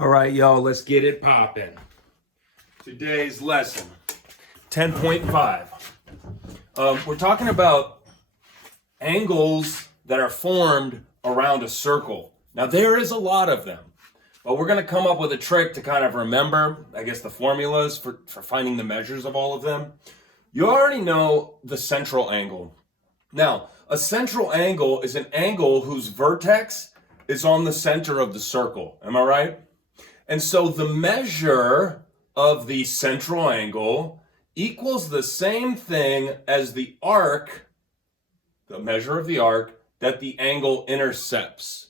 All right, y'all, let's get it popping. Today's lesson, 10.5. We're talking about angles that are formed around a circle. Now, there is a lot of them, but we're going to come up with a trick to kind of remember, I guess, the formulas for finding the measures of all of them. You already know the central angle. Now, a central angle is an angle whose vertex is on the center of the circle. Am I right? And so the measure of the central angle equals the same thing as the arc, the measure of the arc that the angle intercepts.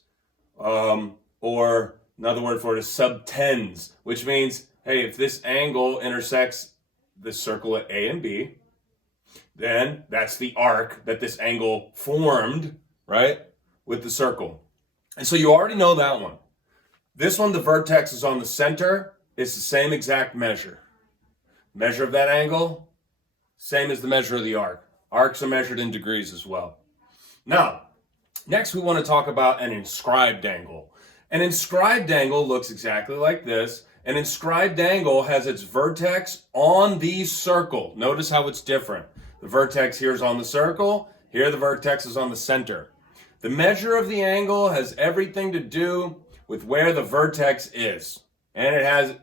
Or another word for it is subtends, which means, hey, if this angle intersects the circle at A and B, then that's the arc that this angle formed, right, with the circle. And so you already know that one. This one, the vertex is on the center. It's the same exact measure. Measure of that angle, same as the measure of the arc. Arcs are measured in degrees as well. Now, next we want to talk about an inscribed angle. An inscribed angle looks exactly like this. An inscribed angle has its vertex on the circle. Notice how it's different. The vertex here is on the circle. Here the vertex is on the center. The measure of the angle has everything to do with where the vertex is. And it has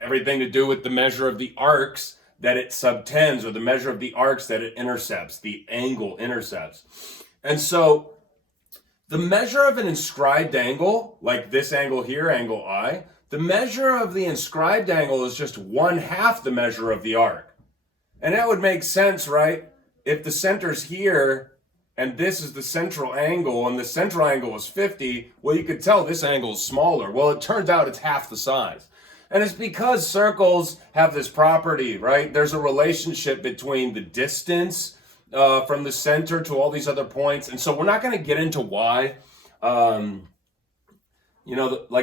everything to do with the measure of the arcs that it subtends, or the measure of the arcs that it intercepts, the angle intercepts. And so the measure of an inscribed angle, like this angle here, angle I, the measure of the inscribed angle is just 1/2 the measure of the arc. And that would make sense, right? If the center's here, and this is the central angle, and the central angle is 50, well, you could tell this angle is smaller. Well, it turns out it's half the size. And it's because circles have this property, right? There's a relationship between the distance from the center to all these other points. And so we're not going to get into why, like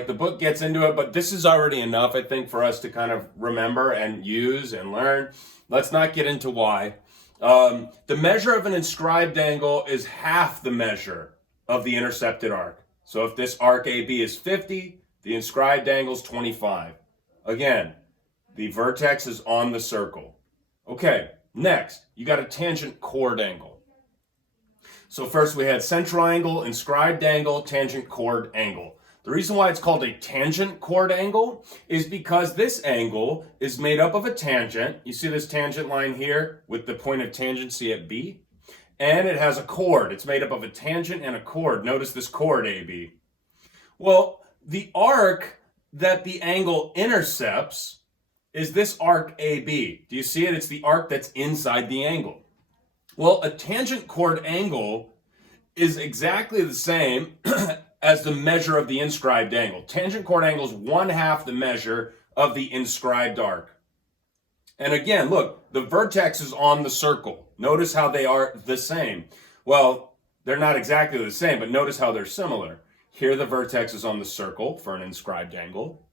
the book gets into it, but this is already enough, I think, for us to kind of remember and use and learn. Let's not get into why. The measure of an inscribed angle is half the measure of the intercepted arc. So if this arc AB is 50, the inscribed angle is 25. Again, the vertex is on the circle. Okay, next, you got a tangent chord angle. So first we had central angle, inscribed angle, tangent chord angle. The reason why it's called a tangent chord angle is because this angle is made up of a tangent. You see this tangent line here with the point of tangency at B? And it has a chord. It's made up of a tangent and a chord. Notice this chord AB. Well, the arc that the angle intercepts is this arc AB. Do you see it? It's the arc that's inside the angle. Well, a tangent chord angle is exactly the same as the measure of the inscribed angle. Tangent chord angle is 1/2 the measure of the inscribed arc. And again, look, the vertex is on the circle. Notice how they are the same. Well, they're not exactly the same, but notice how they're similar. Here the vertex is on the circle for an inscribed angle.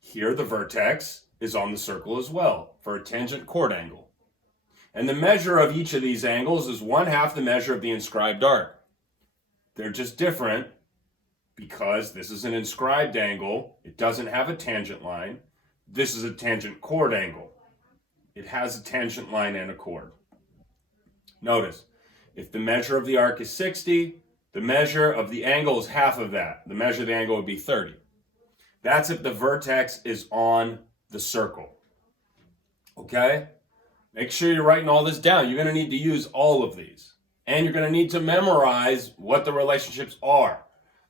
Here the vertex is on the circle as well for a tangent chord angle. And the measure of each of these angles is 1/2 the measure of the inscribed arc. They're just different because this is an inscribed angle. It doesn't have a tangent line. This is a tangent chord angle. It has a tangent line and a chord. Notice, if the measure of the arc is 60, the measure of the angle is half of that. The measure of the angle would be 30. That's if the vertex is on the circle. Okay? Make sure you're writing all this down. You're going to need to use all of these. And you're going to need to memorize what the relationships are.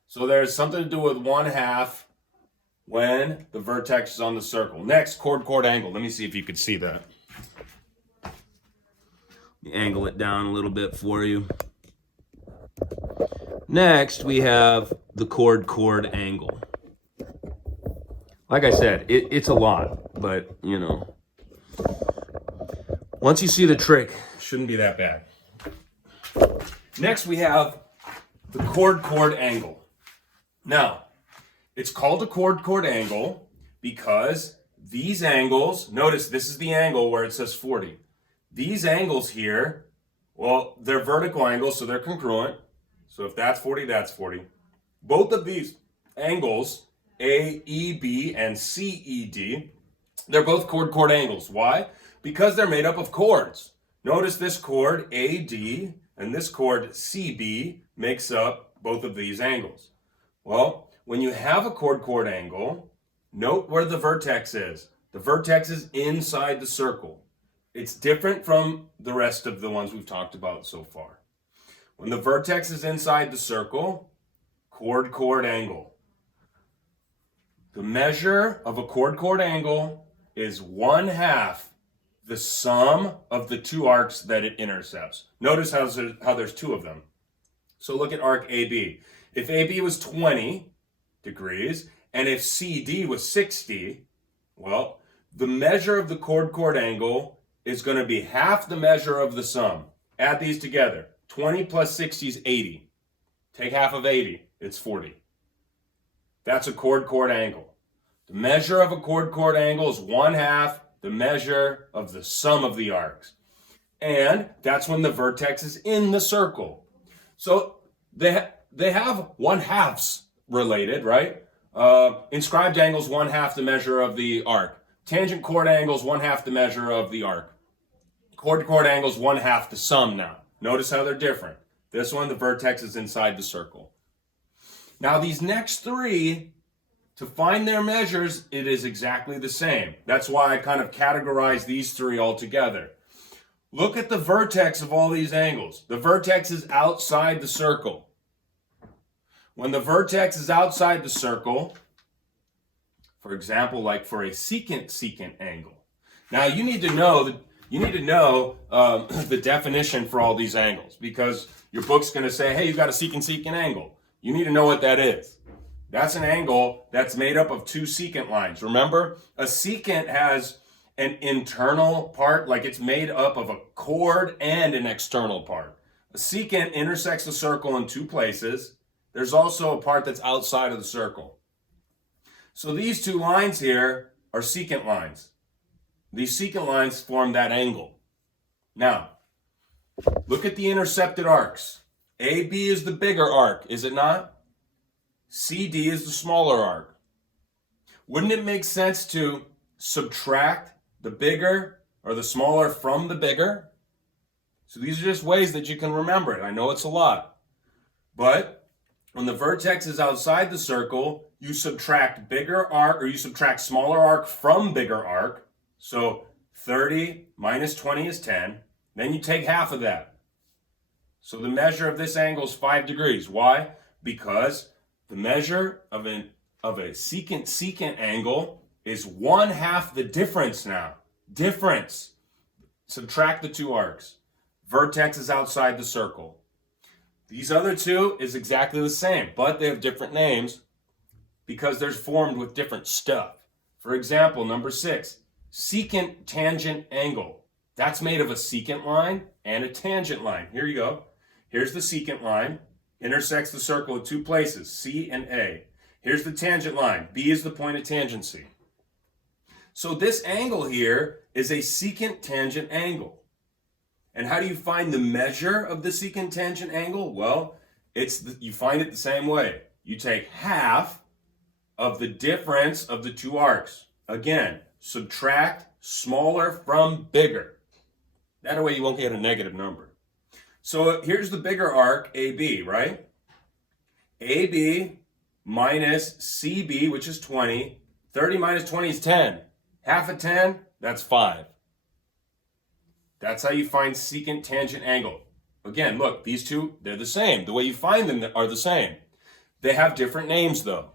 So there's something to do with 1/2 when the vertex is on the circle. Next, chord angle. Let me see if you could see that. Let me angle it down a little bit for you. Next, we have the chord angle. Like I said, it's a lot, but, once you see the trick, it shouldn't be that bad. Next, we have the chord angle. Now, it's called a chord angle because these angles, notice this is the angle where it says 40. These angles here, well, they're vertical angles, so they're congruent. So if that's 40, that's 40. Both of these angles AEB and CED, they're both chord angles. Why? Because they're made up of chords. Notice this chord AD and this chord CB makes up both of these angles. Well, when you have a chord angle, note where the vertex is. The vertex is inside the circle. It's different from the rest of the ones we've talked about so far. When the vertex is inside the circle, chord angle. The measure of a chord angle is 1/2 the sum of the two arcs that it intercepts. Notice how there's two of them. So look at arc AB. If AB was 20 degrees and if CD was 60, well, the measure of the chord angle is going to be half the measure of the sum. Add these together. 20 plus 60 is 80. Take half of 80, it's 40. That's a chord angle. The measure of a chord angle is 1/2 the measure of the sum of the arcs. And that's when the vertex is in the circle. So they have 1/2s related, right? Inscribed angles 1/2 the measure of the arc. Tangent chord angles 1/2 the measure of the arc. Chord angles 1/2 the sum now. Notice how they're different. This one, the vertex is inside the circle. Now these next three, to find their measures, it is exactly the same. That's why I kind of categorize these three all together. Look at the vertex of all these angles. The vertex is outside the circle. When the vertex is outside the circle, for example, like for a secant angle. Now you need to know the definition for all these angles, because your book's going to say, hey, you've got a secant angle. You need to know what that is. That's an angle that's made up of two secant lines. Remember, a secant has an internal part, like it's made up of a chord and an external part. A secant intersects the circle in two places. There's also a part that's outside of the circle. So these two lines here are secant lines. These secant lines form that angle. Now, look at the intercepted arcs. AB is the bigger arc, is it not? CD is the smaller arc. Wouldn't it make sense to subtract the bigger or the smaller from the bigger? So these are just ways that you can remember it. I know it's a lot. But when the vertex is outside the circle, you subtract bigger arc, or you subtract smaller arc from bigger arc. So 30 minus 20 is 10. Then you take half of that. So the measure of this angle is 5 degrees. Why? Because the measure of a secant angle is 1/2 the difference now. Difference. Subtract the two arcs. Vertex is outside the circle. These other two is exactly the same, but they have different names because they're formed with different stuff. For example, number 6, secant tangent angle. That's made of a secant line and a tangent line. Here you go. Here's the secant line. Intersects the circle at two places, C and A. Here's the tangent line. B is the point of tangency. So this angle here is a secant tangent angle. And how do you find the measure of the secant tangent angle? Well, you find it the same way. You take half of the difference of the two arcs. Again, subtract smaller from bigger. That way you won't get a negative number. So here's the bigger arc, AB, right? AB minus CB, which is 20. 30 minus 20 is 10. Half of 10, that's 5. That's how you find secant tangent angle. Again, look, these two, they're the same. The way you find them are the same. They have different names, though.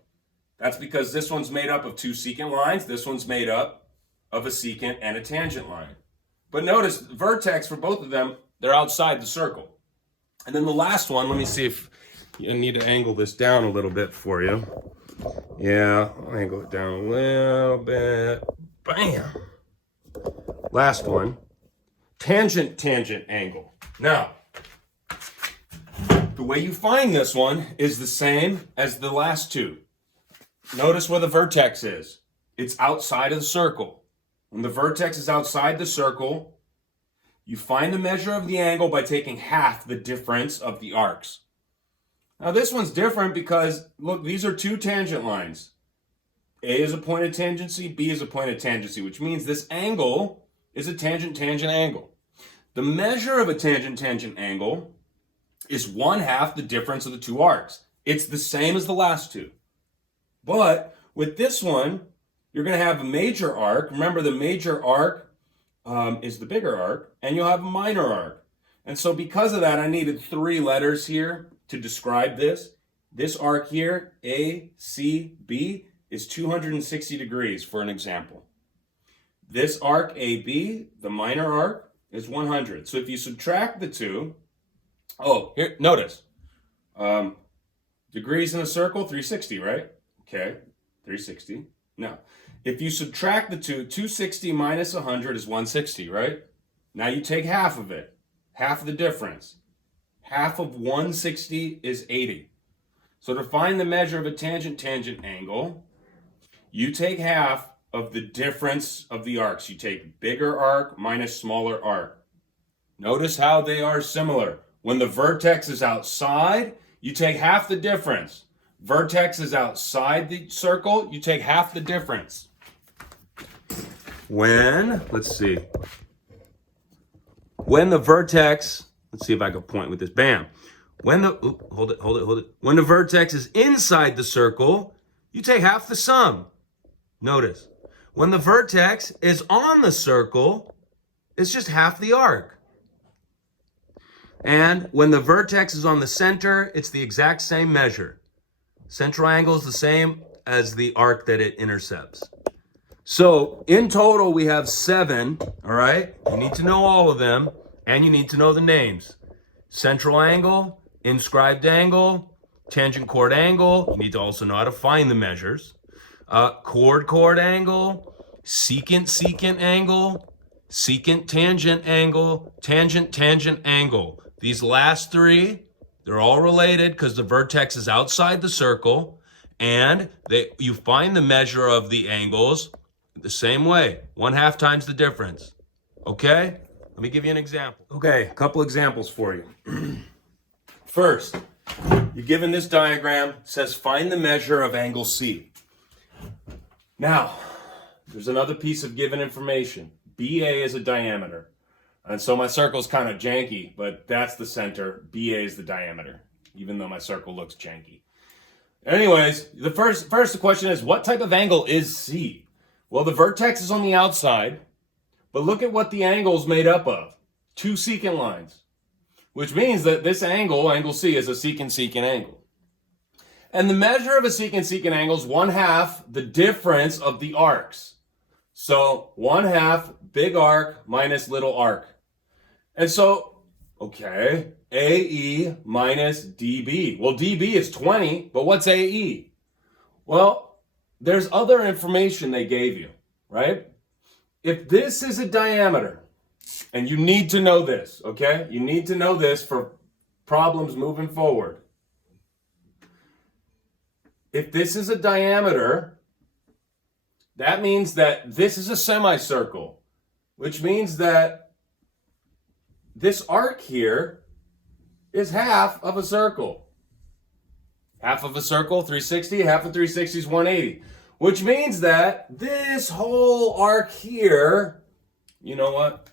That's because this one's made up of two secant lines. This one's made up of a secant and a tangent line. But notice, vertex for both of them, they're outside the circle. And then the last one, let me see if I need to angle this down a little bit for you. Yeah, I'll angle it down a little bit. Bam! Last one, tangent angle. Now, the way you find this one is the same as the last two. Notice where the vertex is. It's outside of the circle. When the vertex is outside the circle, you find the measure of the angle by taking half the difference of the arcs. Now this one's different because, look, these are two tangent lines. A is a point of tangency, B is a point of tangency, which means this angle is a tangent-tangent angle. The measure of a tangent-tangent angle is 1/2 the difference of the two arcs. It's the same as the last two. But with this one, you're going to have a major arc. Remember, the major arc is the bigger arc, and you'll have a minor arc. And so because of that, I needed 3 letters here to describe this. This arc here, ACB, is 260 degrees, for an example. This arc AB, the minor arc, is 100. So if you subtract the two, here, notice, degrees in a circle, 360, right? Okay, 360. Now, if you subtract the two, 260 minus 100 is 160, right? Now you take half of it, half of the difference. Half of 160 is 80. So to find the measure of a tangent-tangent angle, you take half of the difference of the arcs. You take bigger arc minus smaller arc. Notice how they are similar. When the vertex is outside, you take half the difference. Vertex is outside the circle, you take half the difference. Let's see if I can point with this, bam. When the vertex is inside the circle, you take half the sum. Notice, when the vertex is on the circle, it's just half the arc. And when the vertex is on the center, it's the exact same measure. Central angle is the same as the arc that it intercepts. So in total, we have 7, all right? You need to know all of them, and you need to know the names. Central angle, inscribed angle, tangent chord angle. You need to also know how to find the measures. Chord angle, secant angle, secant tangent angle, tangent angle. These last 3, they're all related because the vertex is outside the circle, and you find the measure of the angles the same way, 1/2 times the difference. Okay? Let me give you an example. Okay, a couple examples for you. First, you're given this diagram, it says find the measure of angle C. Now, there's another piece of given information. BA is a diameter. And so my circle's kind of janky, but that's the center. BA is the diameter, even though my circle looks janky. Anyways, the first question is, what type of angle is C? Well, the vertex is on the outside, but look at what the angle is made up of. 2 secant lines, which means that this angle, angle C, is a secant angle. And the measure of a secant angle is 1/2 the difference of the arcs. So 1/2 big arc minus little arc. And so, okay, AE minus DB. Well, DB is 20, but what's AE? Well, there's other information they gave you, right? If this is a diameter, and you need to know this, okay? You need to know this for problems moving forward. If this is a diameter, that means that this is a semicircle, which means that this arc here is half of a circle. Half of a circle, 360, half of 360 is 180. Which means that this whole arc here, you know what?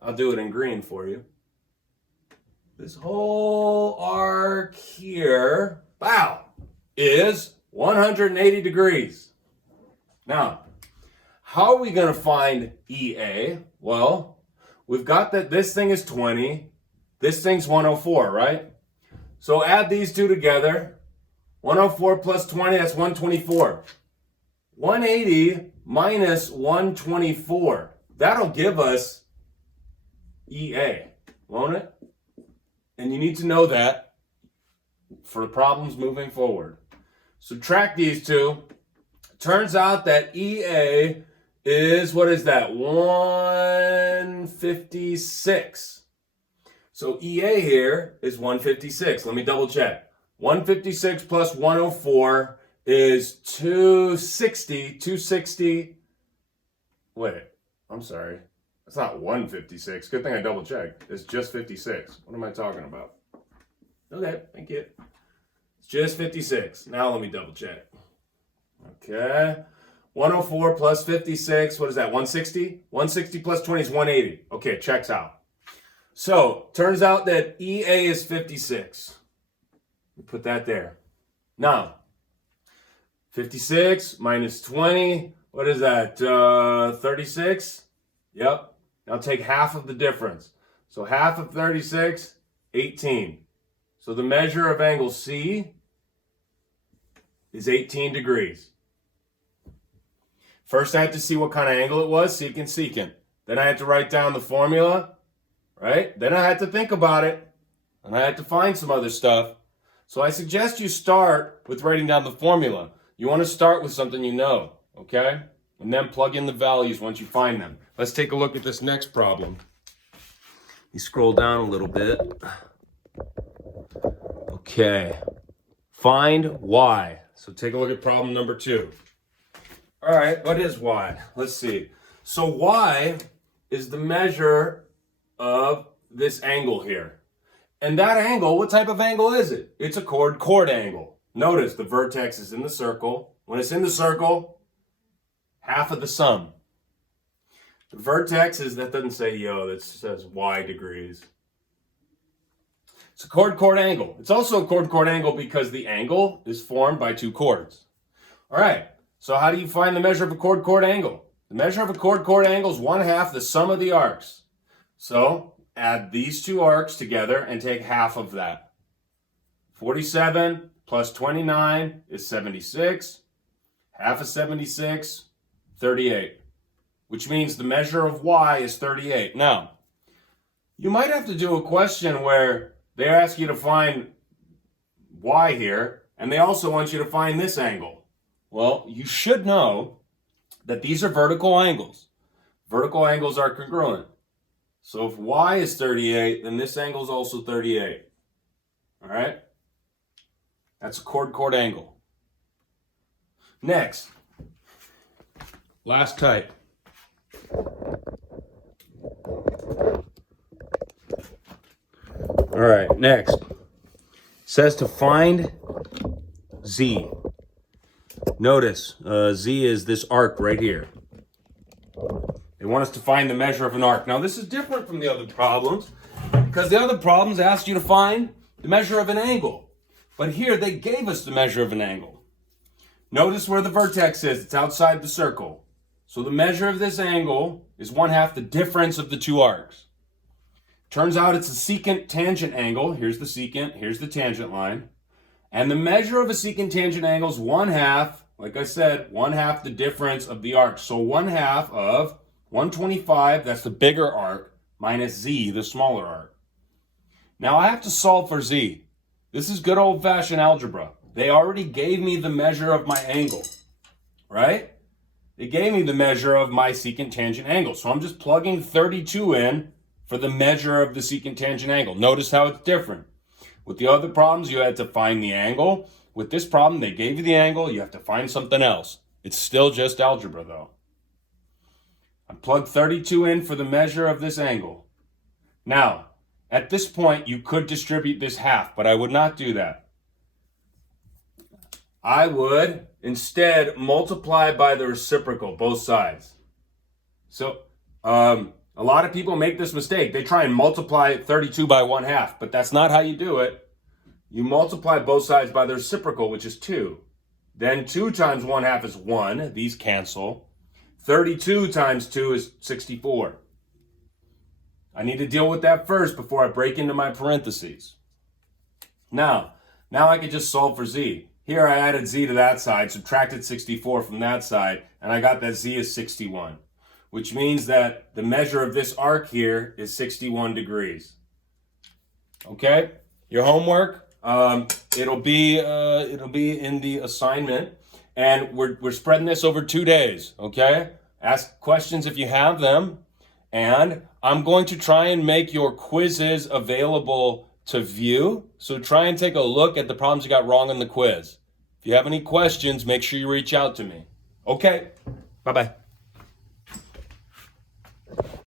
I'll do it in green for you. This whole arc here, wow, is 180 degrees. Now, how are we going to find EA? Well, we've got that this thing is 20, this thing's 104, right? So add these two together. 104 plus 20, that's 124. 180 minus 124. That'll give us EA, won't it? And you need to know that for problems moving forward. Subtract these two. Turns out that EA is, what is that? 156. So EA here is 156. Let me double check. 156 plus 104 is 260. 260. Wait, I'm sorry. That's not 156. Good thing I double checked. It's just 56. What am I talking about? Okay, thank you. It's just 56. Now let me double check. Okay. 104 plus 56, what is that, 160? 160 plus 20 is 180. Okay, checks out. So, turns out that EA is 56. We put that there. Now, 56 minus 20, what is that, 36? Yep. Now take half of the difference. So half of 36, 18. So the measure of angle C is 18 degrees. First I had to see what kind of angle it was, secant, secant. Then I had to write down the formula, right? Then I had to think about it, and I had to find some other stuff. So I suggest you start with writing down the formula. You want to start with something you know, okay? And then plug in the values once you find them. Let's take a look at this next problem. You scroll down a little bit. Okay. Find y. So take a look at problem number 2. All right, what is y? Let's see. So y is the measure of this angle here. And that angle, what type of angle is it? It's a chord angle. Notice the vertex is in the circle. When it's in the circle, half of the sum. The vertex is, that doesn't say yo, that says y degrees. It's a chord angle. It's also a chord angle because the angle is formed by two chords. All right, so how do you find the measure of a chord angle? The measure of a chord angle is 1/2 the sum of the arcs. So add these two arcs together and take half of that. 47 plus 29 is 76. Half of 76, 38. Which means the measure of y is 38. Now, you might have to do a question where they ask you to find y here, and they also want you to find this angle. Well, you should know that these are vertical angles. Vertical angles are congruent. So if y is 38, then this angle is also 38. All right? That's a chord angle. Next, last type. All right, next. It says to find z. Notice, z is this arc right here. They want us to find the measure of an arc. Now, this is different from the other problems because the other problems asked you to find the measure of an angle. But here, they gave us the measure of an angle. Notice where the vertex is. It's outside the circle. So the measure of this angle is 1/2 the difference of the two arcs. Turns out it's a secant tangent angle. Here's the secant, here's the tangent line. And the measure of a secant tangent angle is 1/2, like I said, 1/2 the difference of the arcs. So 1/2 of 125, that's the bigger arc, minus z, the smaller arc. Now I have to solve for z. This is good old-fashioned algebra. They already gave me the measure of my angle, right? They gave me the measure of my secant tangent angle. So I'm just plugging 32 in for the measure of the secant tangent angle. Notice how it's different. With the other problems, you had to find the angle. With this problem, they gave you the angle. You have to find something else. It's still just algebra, though. I plugged 32 in for the measure of this angle. Now, at this point, you could distribute this half, but I would not do that. I would instead multiply by the reciprocal, both sides. So, a lot of people make this mistake. They try and multiply 32 by 1/2, but that's not how you do it. You multiply both sides by the reciprocal, which is 2. Then 2 times 1/2 is 1. These cancel. 32 times 2 is 64. I need to deal with that first before I break into my parentheses. Now I can just solve for z. Here I added z to that side, subtracted 64 from that side, and I got that z is 61. Which means that the measure of this arc here is 61 degrees. Okay, your homework, it'll be in the assignment, and we're spreading this over 2 days. Okay, ask questions if you have them, and I'm going to try and make your quizzes available to view. So try and take a look at the problems you got wrong in the quiz. If you have any questions, make sure you reach out to me. Okay, bye-bye.